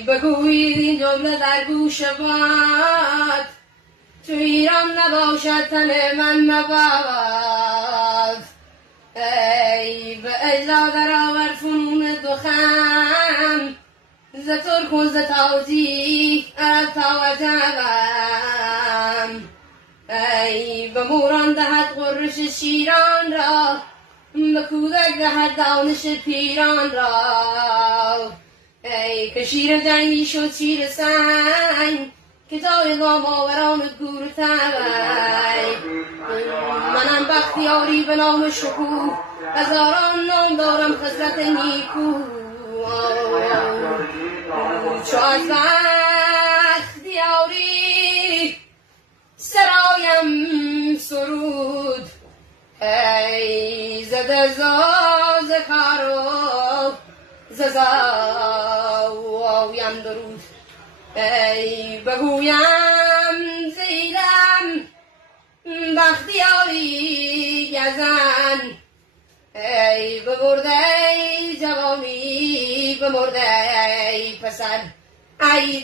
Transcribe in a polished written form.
بگویید این جمله در گوش باد، تو ایران نباشد تن من مباد. ای به اجزا در آور فنون دخم، ز ترک و ز تازی عرب تا عجمم. ای به موران دهد غرش شیران را، به کودک دهد دانش پیران را. ای که شیر جنگی شد شیر سنگ، که تای گام آوران گور تبی. منم بختیاری به نام شکوه، هزاران نام دارم خصلت نیکو. چو از بختیاری سرایم سرود، ای زده ز کارو ز زاویم درود. ای بگویم زیدم بختیاری گزن، ای بمرده ای جوانی بمرده ای پسر. ای